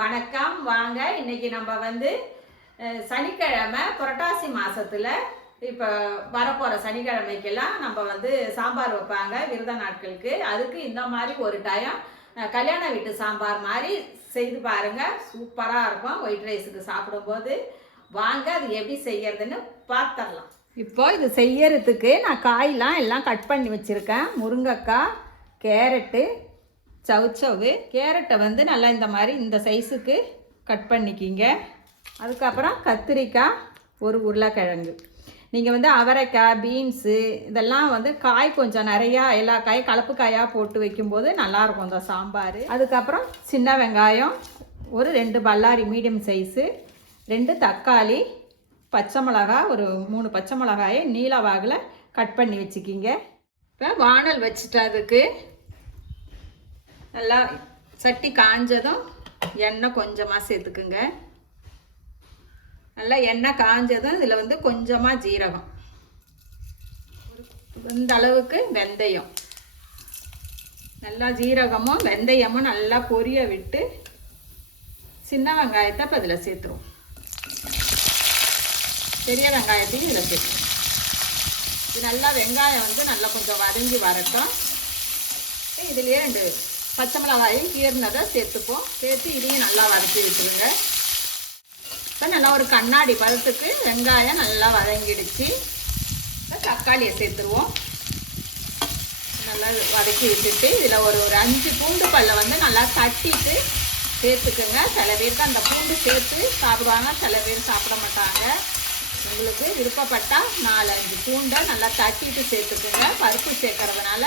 வணக்கம். வாங்க இன்னைக்கு நம்ம வந்து சனிக்கிழமை புரட்டாசி மாசத்துல இப்போ வரப்போகிற சனிக்கிழமைக்கெல்லாம் நம்ம வந்து சாம்பார் வைப்பாங்க விரத நாட்களுக்கு. அதுக்கு இந்த மாதிரி ஒரு டயம் கல்யாண வீட்டு சாம்பார் மாதிரி செய்து பாருங்க. சூப்பராக இருக்கும். ஒயிட் ரைஸுக்கு சாப்பிடும்போது. வாங்க அது எப்படி செய்யறதுன்னு பார்த்துடலாம் இப்போ இது செய்யறதுக்கு நான் காயெலாம் எல்லாம் கட் பண்ணி வச்சுருக்கேன். முருங்கைக்காய் கேரட்டு சவுச்சவு. கேரட்டை வந்து நல்லா இந்த மாதிரி இந்த சைஸுக்கு கட் பண்ணிக்கிங்க. அதுக்கப்புறம் கத்திரிக்காய் ஒரு உருளைக்கிழங்கு. நீங்கள் வந்து அவரைக்காய் பீன்ஸு இதெல்லாம் வந்து காய் கொஞ்சம் நிறையா எல்லா காயும் கலப்பு காயாக போட்டு வைக்கும்போது நல்லாயிருக்கும் இந்த சாம்பார். அதுக்கப்புறம் சின்ன வெங்காயம் ஒரு ரெண்டு பல்லாரி மீடியம் சைஸு ரெண்டு தக்காளி பச்சை மிளகா ஒரு மூணு பச்சை மிளகாயை நீளவாகில் கட் பண்ணி வச்சுக்கிங்க. இப்போ வானல் வச்சுட்டு அதுக்கு நல்லா சட்டி காஞ்சதும் எண்ணெய் கொஞ்சமாக சேர்த்துக்குங்க. நல்லா எண்ணெய் காஞ்சதும் இதில் வந்து கொஞ்சமாக ஜீரகம். இந்த அளவுக்கு வெந்தயம். நல்லா ஜீரகமும் வெந்தயமும் நல்லா பொரிய விட்டு சின்ன வெங்காயத்தை இப்போ இதில் சேர்த்துருவோம். பெரிய வெங்காயத்தையும் இதில் சேர்த்துருவோம். இது நல்லா வெங்காயம் வந்து நல்லா கொஞ்சம் வதங்கி வரட்டும். இதுலேயே ரெண்டு பச்சை மிளகாயும் கீர்னதை சேர்த்துப்போம். சேர்த்து இதையும் நல்லா வதக்கி விட்டுருங்க. இப்போ நல்லா ஒரு கண்ணாடி பதத்துக்கு வெங்காயம் நல்லா வதங்கிடுச்சு. இப்போ தக்காளியை சேர்த்துருவோம். நல்லா வதக்கி விட்டுட்டு இதில் ஒரு ஒரு அஞ்சு பூண்டு பல்லை வந்து நல்லா தட்டிட்டு சேர்த்துக்குங்க. சில பேருக்கு அந்த பூண்டு சேர்த்து சாப்பிடுவாங்க சில பேர் சாப்பிட மாட்டாங்க. உங்களுக்கு விருப்பப்பட்டால் நாலு அஞ்சு பூண்டை நல்லா தட்டிட்டு சேர்த்துக்குங்க. பருப்பு சேர்க்கறதுனால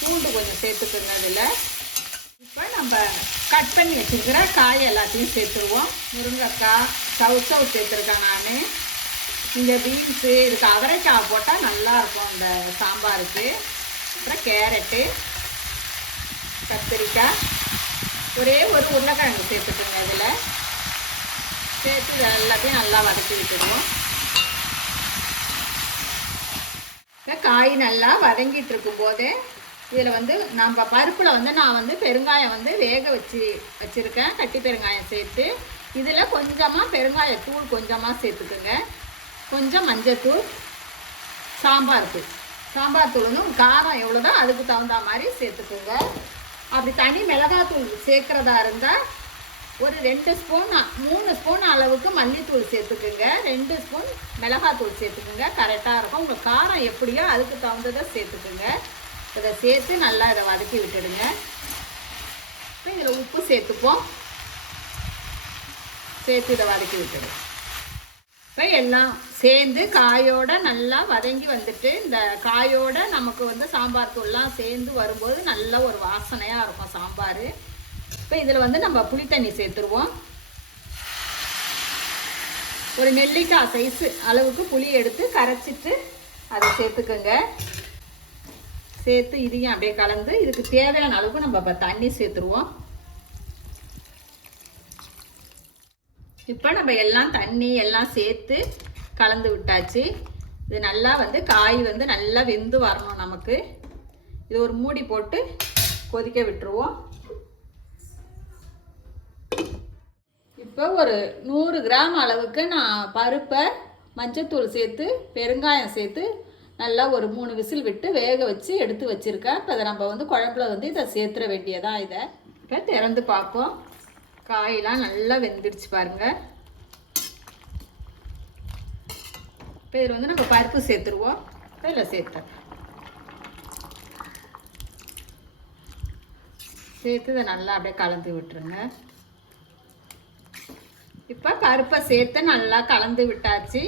பூண்டு கொஞ்சம் சேர்த்துக்குங்க அதில் நம்ம கட் பண்ணி வச்சுருக்கிற காய் எல்லாத்தையும் சேர்த்துருவோம். முருங்கைக்காய் சவுச்சவு சேர்த்துருக்கேன் நான். இங்கே பீன்ஸு இதுக்கு அவரைக்காய் போட்டால் நல்லாயிருக்கும் இந்த சாம்பாருக்கு. அப்புறம் கேரட்டு கத்திரிக்காய். ஒரே ஒரு உருளைக்கிழங்கு சேர்த்துக்கோங்க இதில். சேர்த்து இது எல்லாத்தையும் நல்லா வதக்கி விட்டுருவோம். காய் நல்லா வதங்கிட்டு இருக்கும்போதே இதில் வந்து நான் பருப்பில் வந்து நான் வந்து பெருங்காயம் வந்து வேக வச்சு வச்சுருக்கேன். கட்டி பெருங்காயம் சேர்த்து. இதில் கொஞ்சமாக பெருங்காயத்தூள் கொஞ்சமாக சேர்த்துக்குங்க. கொஞ்சம் மஞ்சத்தூள் சாம்பார் தூள். சாம்பார் தூள் வந்து காரம் எவ்வளோதோ அதுக்கு தகுந்த மாதிரி சேர்த்துக்குங்க. அப்படி தனி மிளகாத்தூள் சேர்க்குறதா இருந்தால் ஒரு ரெண்டு ஸ்பூன் மூணு ஸ்பூன் அளவுக்கு மல்லித்தூள் சேர்த்துக்குங்க. ரெண்டு ஸ்பூன் மிளகாத்தூள் சேர்த்துக்குங்க. கரெக்டாக இருக்கும். உங்கள் காரம் எப்படியோ அதுக்கு தகுந்ததை சேர்த்துக்குங்க. இதை சேர்த்து நல்லா இதை வதக்கி விட்டுடுங்க. இப்போ இதில் உப்பு சேர்த்துப்போம். சேர்த்து இதை வதக்கி விட்டுடுங்க. இப்போ எல்லாம் சேர்ந்து காயோட நல்லா வதங்கி வந்துட்டு இந்த காயோட நமக்கு வந்து சாம்பார் தூள்லாம் சேர்ந்து வரும்போது நல்ல ஒரு வாசனையாக இருக்கும் சாம்பார். இப்போ இதில் வந்து நம்ம புளி தண்ணி சேர்த்துருவோம். ஒரு நெல்லிக்காய் சைஸு அளவுக்கு புளி எடுத்து கரைச்சிட்டு அதை சேர்த்துக்கோங்க. சேர்த்து இதையும் அப்படியே கலந்து இதுக்கு தேவையான அளவுக்கு நம்ம இப்போ தண்ணி சேர்த்துருவோம். இப்போ நம்ம எல்லாம் தண்ணி எல்லாம் சேர்த்து கலந்து விட்டாச்சு. இது நல்லா வந்து காய் வந்து நல்லா வெந்து வரணும் நமக்கு. இது ஒரு மூடி போட்டு கொதிக்க விட்டுருவோம். இப்போ ஒரு நூறு கிராம் அளவுக்கு நான் பருப்பை மஞ்சத்தூள் சேர்த்து பெருங்காயம் சேர்த்து நல்லா ஒரு மூணு விசில் விட்டு வேக வச்சு எடுத்து வச்சுருக்கேன். இப்போ அதை நம்ம வந்து குழம்புல வந்து இதை சேர்த்துற வேண்டியதான் இதை. இப்போ திறந்து பார்ப்போம். காயெல்லாம் நல்லா வெந்துடுச்சு பாருங்க. இப்போ இதில் வந்து நம்ம பருப்பு சேர்த்துருவோம். இப்போ இதில் சேர்த்தேன் சேர்த்து இதை நல்லா அப்படியே கலந்து விட்டுருங்க. இப்போ பருப்பை சேர்த்து நல்லா கலந்து விட்டாச்சு.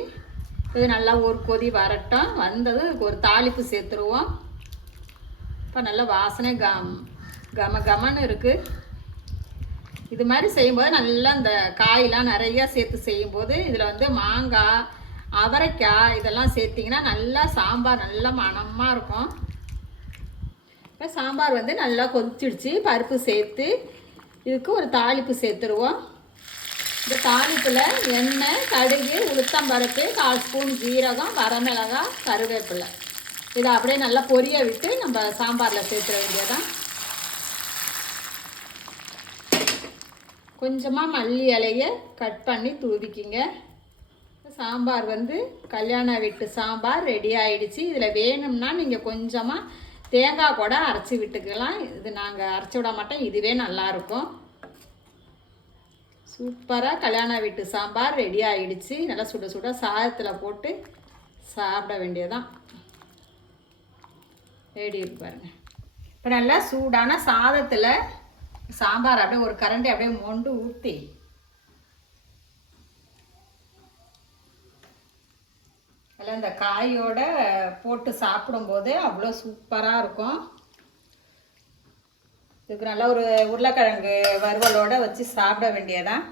இது நல்லா ஒரு கொதி வரட்டும். வந்ததும் ஒரு தாளிப்பு சேர்த்துருவோம். இப்போ நல்லா வாசனை கம் கம கமன்னு இருக்குது இது மாதிரி செய்யும்போது நல்லா இந்த காயெலாம் நிறையா சேர்த்து செய்யும்போது இதில் வந்து மாங்காய் அவரைக்காய் இதெல்லாம் சேர்த்திங்கன்னா நல்லா சாம்பார் நல்லா மணமாக இருக்கும். இப்போ சாம்பார் வந்து நல்லா கொதிச்சிடுச்சு. பருப்பு சேர்த்து இதுக்கு ஒரு தாளிப்பு சேர்த்துருவோம். இந்த தாளிப்பில் எண்ணெய் கடுகு உளுத்தம்பருப்பு கால் ஸ்பூன் ஜீரகம் வரமிளகாய் கருவேப்பிலை. இதை அப்படியே நல்லா பொரிய விட்டு நம்ம சாம்பாரில் சேர்த்துற வேண்டியதான் கொஞ்சமாக மல்லி இலையை கட் பண்ணி தூவிக்கிங்க. சாம்பார் வந்து கல்யாண வீட்டு சாம்பார் ரெடி ஆயிடுச்சு. இதில் வேணும்னா நீங்கள் கொஞ்சமாக தேங்காய் கூட அரைச்சி விட்டுக்கலாம். இது நாங்கள் அரைச்சி விட மாட்டோம். இதுவே நல்லாயிருக்கும் சூப்பராக கல்யாண வீட்டு சாம்பார் ரெடி ஆகிடுச்சு நல்லா சுட சுட சாதத்தில் போட்டு சாப்பிட வேண்டியதான் ரெடி இருக்கு பாருங்க. இப்போ நல்லா சூடான சாதத்தில் சாம்பார் அப்படியே ஒரு கரண்டி அப்படியே மொண்டு ஊற்றி அதில் இந்த காயோட போட்டு சாப்பிடும்போது அவ்வளோ சூப்பராக இருக்கும். இதுக்கு நல்லா ஒரு உருளைக்கிழங்கு வறுவலோட வச்சு சாப்பிட வேண்டியதான்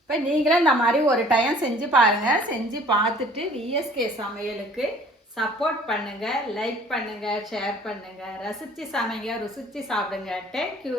இப்போ நீங்களும் இந்த மாதிரி ஒரு டைம் செஞ்சு பாருங்கள் செஞ்சு பார்த்துட்டு விஎஸ்கே சமையலுக்கு சப்போர்ட் பண்ணுங்கள் லைக் பண்ணுங்கள் ஷேர் பண்ணுங்கள் ரசித்து சமைங்க ருசித்து சாப்பிடுங்க. தேங்க்யூ